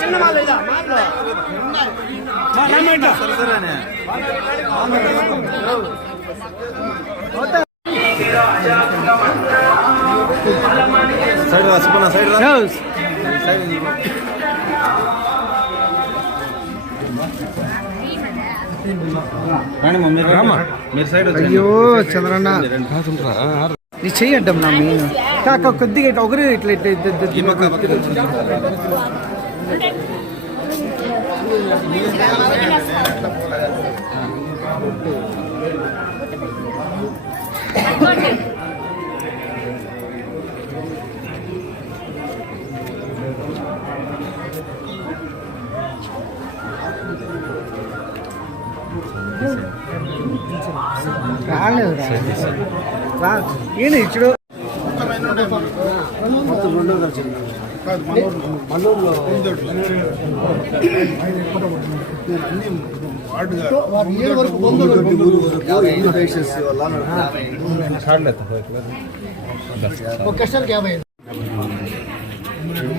చిన్న మాల side రాసిపోనా side రా side మీరు సైడ్. అయ్యో చంద్రన్న నీ చెయ్యడ్డం నా మెయిన్ కాక కొద్దిగా ఇట్లా ఒకరు ఇట్లా రాలేదు ఏంటి ఇచ్చుడు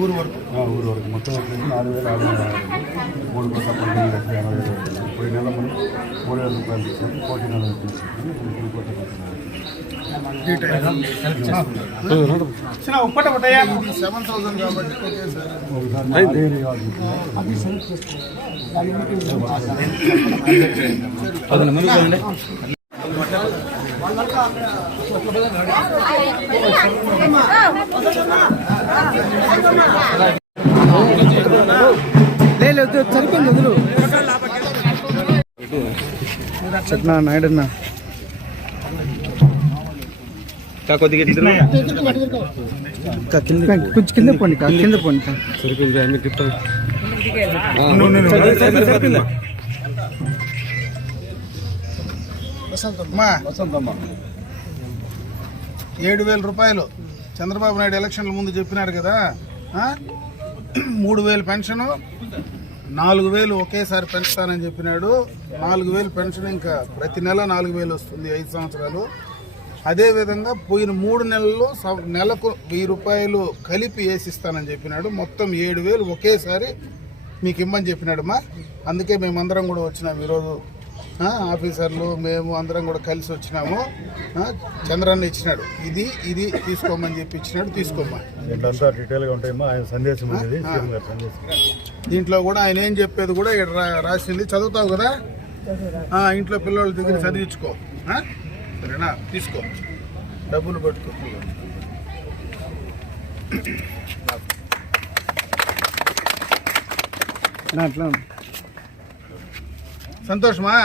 ఊరు వరకు మొత్తం 4,653 3 నెలల మనం 3,000 రూపాయలు తీసుకొని 1,00,00,000 లేదు సరిపోయింది వదులు సత్నా నాయుడన్న కొద్దిగా కొంచెం కింద పోండి కింద పోండి సరిపోయింది అన్ని గిఫ్ట్ 7,000 రూపాయలు చంద్రబాబు నాయుడు ఎలక్షన్ల ముందు చెప్పినాడు కదా. 3,000 పెన్షను, 4,000 ఒకేసారి పెంచుతానని చెప్పినాడు. 4,000 పెన్షన్ ఇంకా ప్రతి నెల 4,000 వస్తుంది 5 సంవత్సరాలు. అదేవిధంగా పోయిన 3 నెలల్లో నెలకు 1,000 రూపాయలు కలిపి వేసిస్తానని చెప్పినాడు. మొత్తం 7,000 ఒకేసారి మీకు ఇమ్మని చెప్పినాడు మా. అందుకే మేమందరం కూడా వచ్చినాం ఈరోజు ఆఫీసర్లు మేము అందరం కూడా కలిసి వచ్చినాము. చంద్రన్న ఇచ్చినాడు, ఇది ఇది తీసుకోమని చెప్పి ఇచ్చినాడు, తీసుకోమ్మా. దీంట్లో కూడా ఆయన ఏం చెప్పేది కూడా రాసింది, చదువుతావు కదా, ఇంట్లో పిల్లల దగ్గర చదివించుకో, సరేనా? తీసుకో, డబ్బులు పట్టుకో. సంతోషమా?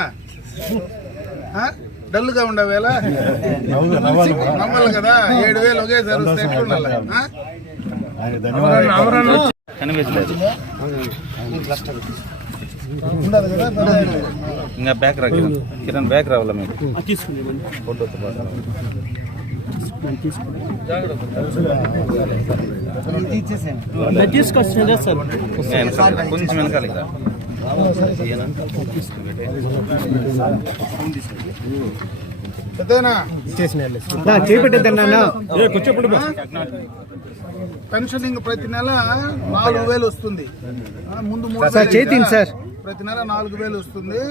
డల్గా ఉండవేలా నమ్మాలి కదా, 7,000 ఒకేసారి వస్తే ఎట్లుండాలి? ఇంకా బ్యాక్ రా కిరణ్, బ్యాక్ రావాలా మీరు? కొంచెం వెనకాల పెన్షనింగ్ ప్రతి నెల 4,000 వస్తుంది. ముందు ప్రతి నెల 4,000 వస్తుంది.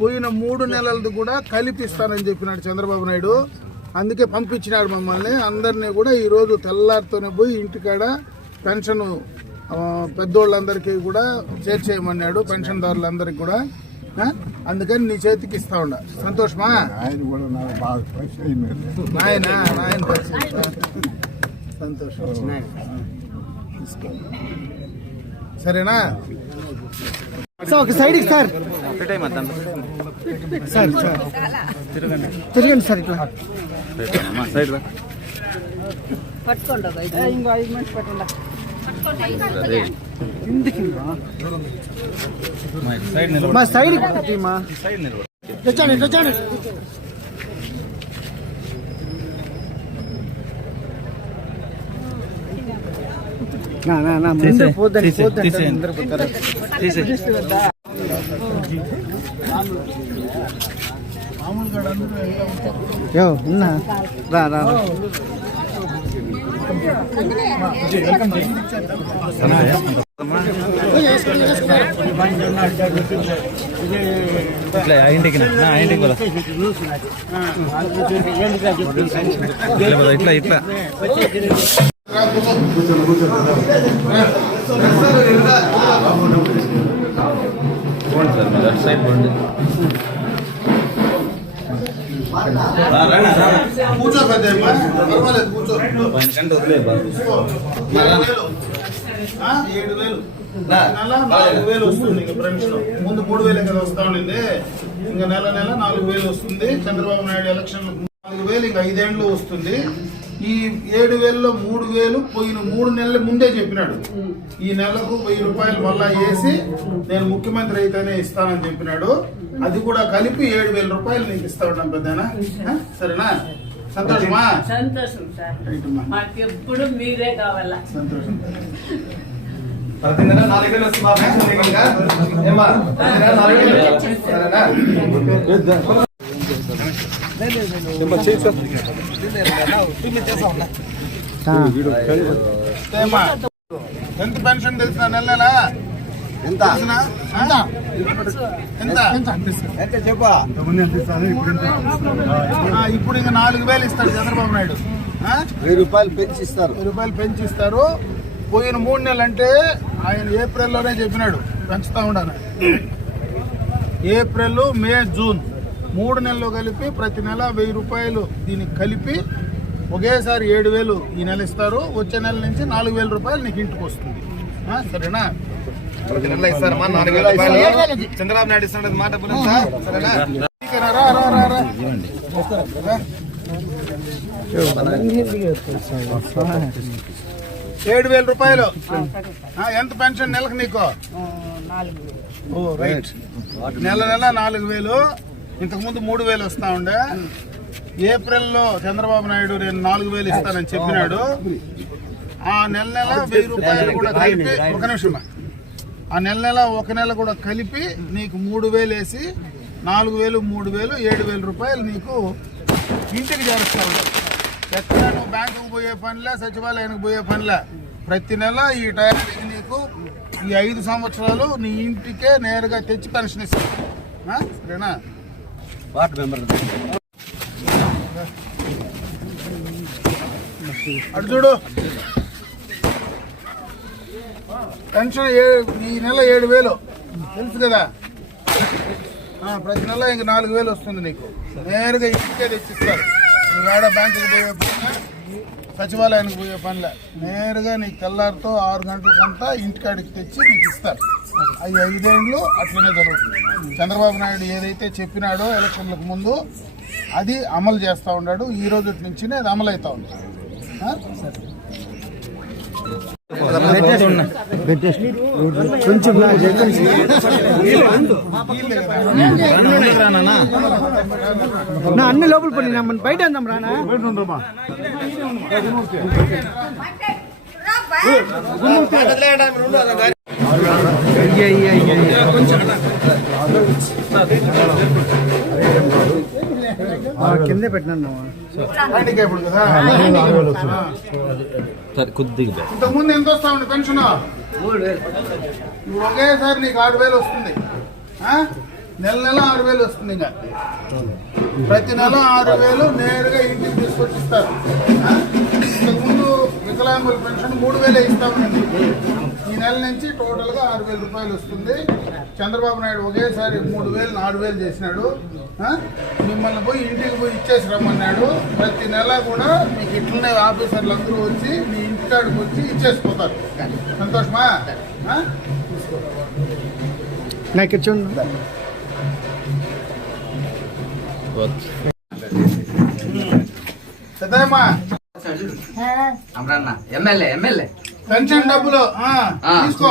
పోయిన 3 నెలలది కూడా కలిపిస్తానని చెప్పినాడు చంద్రబాబు నాయుడు. అందుకే పంపించినాడు మమ్మల్ని అందరినీ కూడా. ఈరోజు తెల్లారితోనే పోయి ఇంటికాడ పెన్షన్ పెద్దోళ్ళందరికీ కూడా చేర్చేయమన్నాడు, పెన్షన్దారులందరికీ కూడా. అందుకని నీ చేతికి ఇస్తా ఉండ. సంతోషమా? నాయన సంతోషం. సరేనా? ఒక సైడ్ సార్, తిరగండి సార్, ఇట్లా సైడ్ మా సైడ్ తెచ్చాను. ఉన్నా రా ఇంటికి ఇట్లా ఇట్లా సార్ మీరు అటు సైడ్ పోండి. కూర్చో పెద్ద, కూర్చో. 7,000 4,000 వస్తుంది. ఇంకా పెన్షన్ ముందు 3,000 కదా వస్తా ఉండింది. ఇంకా నెల 4,000 వస్తుంది. చంద్రబాబు నాయుడు ఎలక్షన్ 4,000 ఇంకా 5 ఏళ్ళు వస్తుంది. ఈ 7,000లో 3,000 పోయిన 3 నెలల ముందే చెప్పినాడు. ఈ నెలకు 1,000 రూపాయలు మళ్ళా వేసి నేను ముఖ్యమంత్రి అయితేనే ఇస్తానని చెప్పినాడు. అది కూడా కలిపి 7,000 రూపాయలు నీకు ఇస్తా ఉన్నాం పెద్దనా. సరేనా? సంతోషమా? సంతోషం సార్, మాకు ఎప్పుడు మీరే కావాలా. సంతోషం. ప్రతి నెల 4,000 వస్తుంది. ఎంత పెన్షన్ తెలిసిన నెల నెల ఎంత చెప్పా? ఇప్పుడు ఇంకా 4,000 ఇస్తాడు చంద్రబాబు నాయుడు. 1,000 రూపాయలు పెంచిస్తారు. 1,000 రూపాయలు పెంచిస్తారు. పోయిన 3 నెలలు అంటే ఆయన ఏప్రిల్లోనే చెప్పినాడు పెంచుతా ఉండాలి. ఏప్రిల్, మే, జూన్ 3 నెలలు కలిపి ప్రతి నెల 1,000 రూపాయలు దీనికి కలిపి ఒకేసారి 7,000 ఈ నెల ఇస్తారు. వచ్చే నెల నుంచి 4,000 రూపాయలు నీకు ఇంటికి వస్తుంది. సరేనా? ప్రతి నెల ఇస్తారమ్మా 4,000 రూపాయలు. చంద్రబాబు నాయుడు ఇస్తాడు మాట. సరేనా? 7,000 రూపాయలు. ఎంత పెన్షన్ నెలకు నీకు? ఓ రైట్. నెల 4,000. ఇంతకుముందు 3,000 వస్తా ఉండే. ఏప్రిల్లో చంద్రబాబు నాయుడు నేను 4,000 ఇస్తానని చెప్పినాడు. ఆ నెల 1,000 రూపాయలు కూడా కలిపి, ఒక నిమిషం, ఆ నెల ఒక నెల కూడా కలిపి నీకు 3,000 వేసి 4,000, 3,000, 7,000 రూపాయలు నీకు ఇంటికి చేరుస్తా ఉంటాడు. ఎక్కడ నువ్వు బ్యాంకుకు పోయే పనిలే, సచివాలయానికి పోయే పనిలే. ప్రతి నెల ఈ టైంకి నీకు ఈ 5 సంవత్సరాలు నీ ఇంటికే నేరుగా తెచ్చి పెన్షన్ ఇస్తాను. సరేనా? వార్డు మెంబర్ అటు చూడు. పెన్షన్ ఈ నెల 7,000 తెలుసు కదా. ప్రతి నెల ఇంక 4,000 వస్తుంది నీకు. నేరుగా ఇంటికే తెచ్చిస్తారు. నువ్వు ఏడ బ్యాంకుకి పోయే పనిలే, సచివాలయానికి పోయే పనిలే, నేరుగా నీకు తెల్లారితో 6 గంటలకంతా ఇంటికాడికి తెచ్చి నీకు ఇస్తారు. అవి 5 ఏళ్ళు అట్లనే జరుగుతుంది. చంద్రబాబు నాయుడు ఏదైతే చెప్పినాడో ఎలక్షన్లకు ముందు అది అమలు చేస్తూ ఉన్నాడు. ఈ రోజు నుంచి అది అమలు అవుతా ఉంది. కొంచెం నా అన్ని లోపల పడి మన బయట అందాం రానా. కిందే పెట్టినాను కొద్దిగా. ఇంతకుముందు ఎంత వస్తా ఉంది పెన్షన్? ఒకేసారి నీకు 6,000 వస్తుంది. నెల 6,000 వస్తుంది. ఇంకా ప్రతి నెల 6,000 నేరుగా ఇంటికి తీసుకొచ్చి ఇస్తారు. ఇంతకుముందు వికలాంగుల పెన్షన్ 3,000 ఇస్తా ఉందండి. ఈ నెల నుంచి టోటల్గా 6,000 రూపాయలు వస్తుంది. చంద్రబాబు నాయుడు ఒకేసారి 3,000 4,000 చేసినాడు. మిమ్మల్ని పోయి ఇంటికి పోయి ఇచ్చేసి రమ్మన్నాడు. ప్రతి నెల కూడా మీకు ఇట్లనే ఆఫీసర్లు అందరూ వచ్చి మీ ఇంటికాడికి వచ్చి ఇచ్చేసిపోతారు. సంతోషమా? నాకు చూడండి. పెద్దమ్మా ఎమ్మెల్యే పెన్షన్ డబ్బులు తీసుకో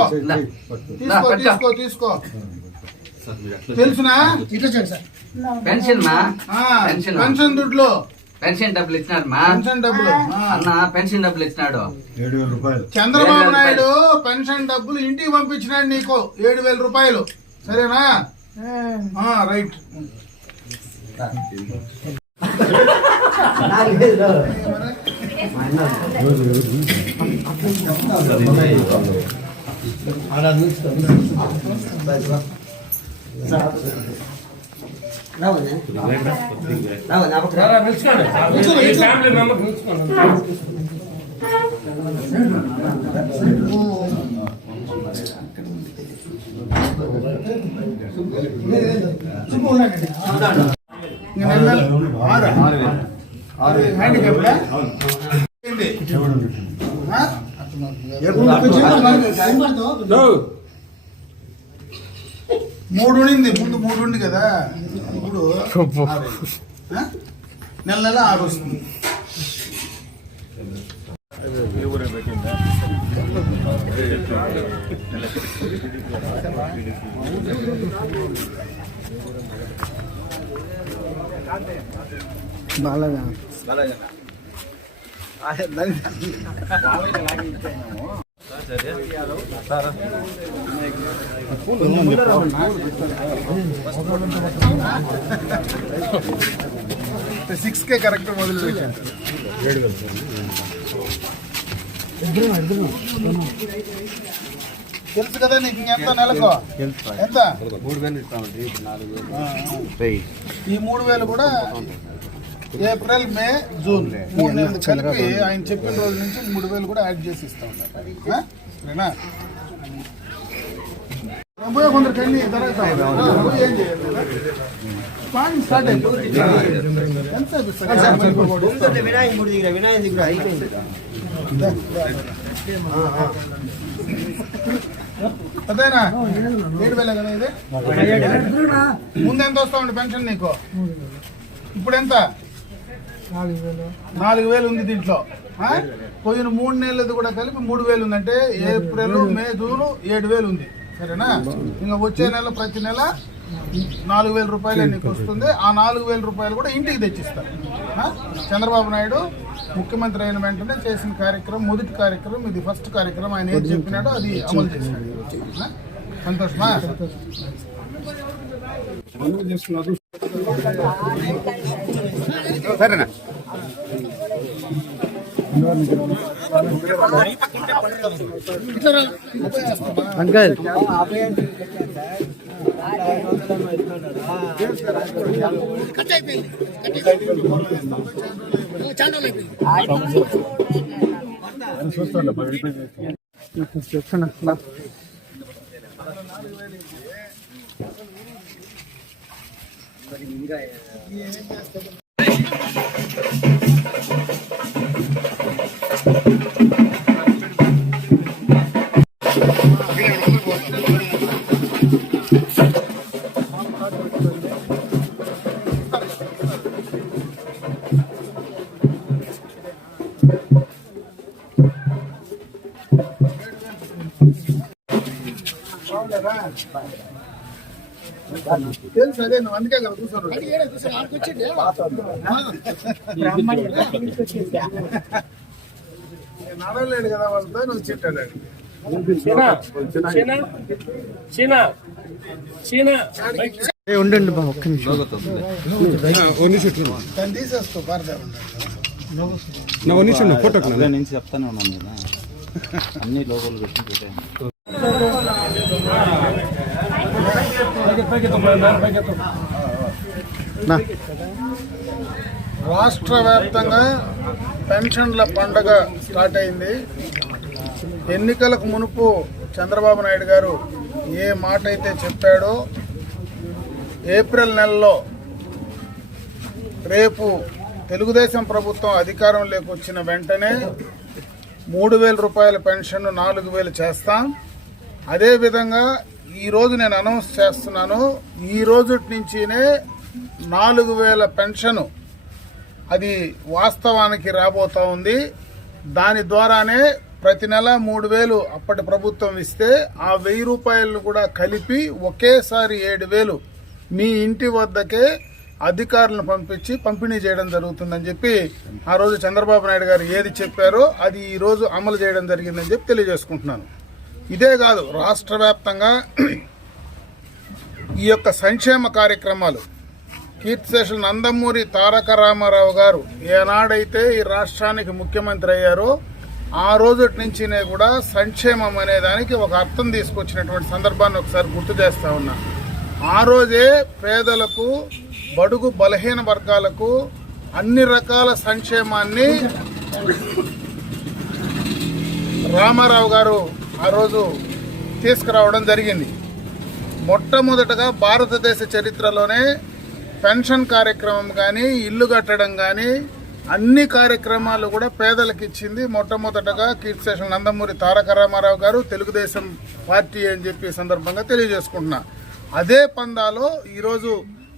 తీసుకో తీసుకో తీసుకో. తెలుసునా? పెన్షన్ పెన్షన్ దుడ్లు, పెన్షన్ డబ్బులు ఇచ్చినాడు మా పెన్షన్ డబ్బులు. అన్న పెన్షన్ డబ్బులు ఇచ్చినాడు 7,000 రూపాయలు. చంద్రబాబు నాయుడు పెన్షన్ డబ్బులు ఇంటికి పంపించినాడు నీకు 7,000 రూపాయలు. సరేనా? రైట్. మూడు ఉండింది ముందు, 3 ఉంది కదా. ఇప్పుడు నెల 6 వస్తుంది. బాగా సిక్స్కే కరెక్ట్ మొదలు పెట్టాను. తెలుసు కదా నీకు ఎంత నెలకు ఎంత? 3,000 ఇస్తామండి. 4,000 ఈ 3,000 కూడా ఏప్రిల్ మే జూన్ 3 నెలలు కలిపి ఆయన చెప్పిన రోజు నుంచి 3,000 కూడా యాడ్ చేసి ఇస్తా ఉన్నారు. సరేనా? కొందరికి అన్ని ఏం చేయాలి స్టార్ట్ అయిపోయింది. అదేనా 7,000 కదా ఇది? ముందు ఎంత వస్తా ఉండే పెన్షన్ నీకు? ఇప్పుడు ఎంత? 4,000 ఉంది దీంట్లో. పోయిన 3 నెలలది కూడా కలిపి 3,000 ఉందంటే ఏప్రిల్ మే జూన్ 7,000 ఉంది. సరేనా? ఇంకా వచ్చే నెల ప్రతి నెల 4,000 రూపాయలు నీకు వస్తుంది. ఆ 4,000 రూపాయలు కూడా ఇంటికి తెచ్చిస్తారు. చంద్రబాబు నాయుడు ముఖ్యమంత్రి అయిన వెంటనే చేసిన కార్యక్రమం, మొదటి కార్యక్రమం ఇది. ఫస్ట్ కార్యక్రమం ఆయన ఏది చెప్పినాడో అది అమలు చేసినాడు. సంతోషమా? సరేనా? అంకల్ చెప్తున్నా తెలుసు అదే నువ్వు అందుకే కదా కూర్చోరు నడవలేడు కదా వాళ్ళతో నువ్వు చిట్టాడు ఉండండి బా ఒక్క నిమిషం దాన్ని తీసేస్తూ భారత అదే నుంచి చెప్తానే ఉన్నాను కదా అన్ని లోపల పెట్టి పెట్టాను. రాష్ట్ర వ్యాప్తంగా పెన్షన్ల పండగ స్టార్ట్ అయింది. ఎన్నికలకు మునుపు చంద్రబాబు నాయుడు గారు ఏ మాట అయితే చెప్పాడో ఏప్రిల్ నెలలో రేపు తెలుగుదేశం ప్రభుత్వం అధికారంలోకి వచ్చిన వెంటనే 3,000 రూపాయల పెన్షన్ 4,000 చేస్తాం. అదేవిధంగా ఈరోజు నేను అనౌన్స్ చేస్తున్నాను, ఈ రోజు నుంచినే 4,000 పెన్షను అది వాస్తవానికి రాబోతా ఉంది. దాని ద్వారానే ప్రతి నెల 3,000 అప్పటి ప్రభుత్వం ఇస్తే ఆ 1,000 రూపాయలను కూడా కలిపి ఒకేసారి 7,000 మీ ఇంటి వద్దకే అధికారులను పంపించి పంపిణీ చేయడం జరుగుతుందని చెప్పి ఆ రోజు చంద్రబాబు నాయుడు గారు ఏది చెప్పారో అది ఈ రోజు అమలు చేయడం జరిగిందని చెప్పి తెలియజేసుకుంటున్నాను. ఇదే కాదు, రాష్ట్ర వ్యాప్తంగా ఈ యొక్క సంక్షేమ కార్యక్రమాలు కీర్తిశేషులు నందమూరి తారక రామారావు గారు ఏనాడైతే ఈ రాష్ట్రానికి ముఖ్యమంత్రి అయ్యారో ఆ రోజు నుంచినే కూడా సంక్షేమం అనే దానికి ఒక అర్థం తీసుకొచ్చినటువంటి సందర్భాన్ని ఒకసారి గుర్తు చేస్తా ఉన్నా. ఆ రోజే పేదలకు, బడుగు బలహీన వర్గాలకు అన్ని రకాల సంక్షేమాన్ని రామారావు గారు ఆ రోజు తీసుకురావడం జరిగింది. మొట్టమొదటగా భారతదేశ చరిత్రలోనే పెన్షన్ కార్యక్రమం కానీ, ఇల్లు కట్టడం కానీ అన్ని కార్యక్రమాలు కూడా పేదలకు ఇచ్చింది మొట్టమొదటగా కీర్తిశేషులు నందమూరి తారక రామారావు గారు, తెలుగుదేశం పార్టీ అని చెప్పి సందర్భంగా తెలియజేసుకుంటున్నా. అదే పందాలో ఈరోజు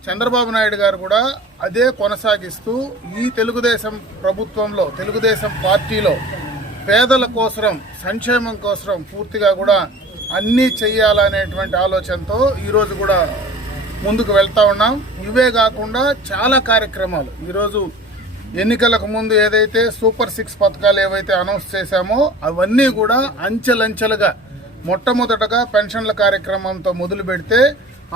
చంద్రబాబు నాయుడు గారు కూడా అదే కొనసాగిస్తూ ఈ తెలుగుదేశం ప్రభుత్వంలో, తెలుగుదేశం పార్టీలో పేదల కోసం, సంక్షేమం కోసం పూర్తిగా కూడా అన్నీ చెయ్యాలనేటువంటి ఆలోచనతో ఈరోజు కూడా ముందుకు వెళ్తా ఉన్నాం. ఇవే కాకుండా చాలా కార్యక్రమాలు ఈరోజు ఎన్నికలకు ముందు ఏదైతే సూపర్ 6 పథకాలు ఏవైతే అనౌన్స్ చేశామో అవన్నీ కూడా అంచెలంచెలుగా మొట్టమొదటగా పెన్షన్ల కార్యక్రమంతో మొదలు పెడితే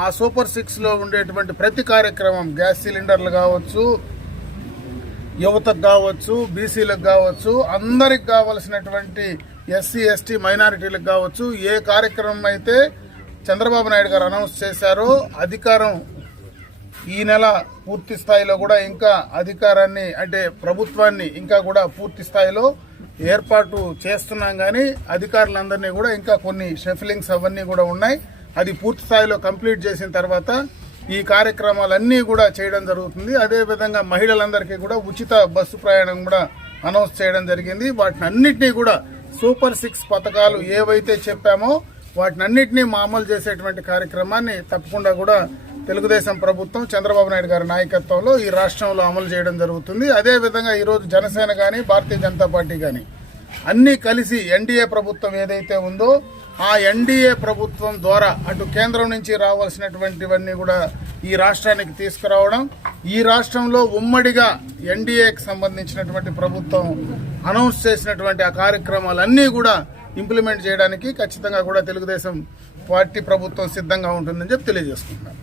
ఆ సూపర్ 6లో ఉండేటువంటి ప్రతి కార్యక్రమం, గ్యాస్ సిలిండర్లు కావచ్చు, యువతకు కావచ్చు, బీసీలకు కావచ్చు, అందరికి కావలసినటువంటి ఎస్సీ ఎస్టీ మైనారిటీలకు కావచ్చు, ఏ కార్యక్రమం అయితే చంద్రబాబు నాయుడు గారు అనౌన్స్ చేశారో అధికారం ఈ నెల పూర్తి స్థాయిలో కూడా ఇంకా అధికారాన్ని అంటే ప్రభుత్వాన్ని ఇంకా కూడా పూర్తి స్థాయిలో ఏర్పాటు చేస్తున్నాం. కానీ అధికారులందరినీ కూడా ఇంకా కొన్ని షెఫిలింగ్స్ అవన్నీ కూడా ఉన్నాయి. అది పూర్తి స్థాయిలో కంప్లీట్ చేసిన తర్వాత ఈ కార్యక్రమాలన్నీ కూడా చేయడం జరుగుతుంది. అదేవిధంగా మహిళలందరికీ కూడా ఉచిత బస్సు ప్రయాణం కూడా అనౌన్స్ చేయడం జరిగింది. వాటిని అన్నింటినీ కూడా సూపర్ 6 పథకాలు ఏవైతే చెప్పామో వాటిని అన్నింటినీ అమలు చేసేటువంటి కార్యక్రమాన్ని తప్పకుండా కూడా తెలుగుదేశం ప్రభుత్వం చంద్రబాబు నాయుడు గారి నాయకత్వంలో ఈ రాష్ట్రంలో అమలు చేయడం జరుగుతుంది. అదేవిధంగా ఈరోజు జనసేన కానీ, భారతీయ జనతా పార్టీ కానీ అన్నీ కలిసి ఎన్డీఏ ప్రభుత్వం ఏదైతే ఉందో ఆ ఎన్డీఏ ప్రభుత్వం ద్వారా అటు కేంద్రం నుంచి రావాల్సినటువంటివన్నీ కూడా ఈ రాష్ట్రానికి తీసుకురావడం, ఈ రాష్ట్రంలో ఉమ్మడిగా ఎన్డీఏకి సంబంధించినటువంటి ప్రభుత్వం అనౌన్స్ చేసినటువంటి ఆ కార్యక్రమాలన్నీ కూడా ఇంప్లిమెంట్ చేయడానికి ఖచ్చితంగా కూడా తెలుగుదేశం పార్టీ ప్రభుత్వం సిద్ధంగా ఉంటుందని చెప్పి తెలియజేసుకుంటున్నాను.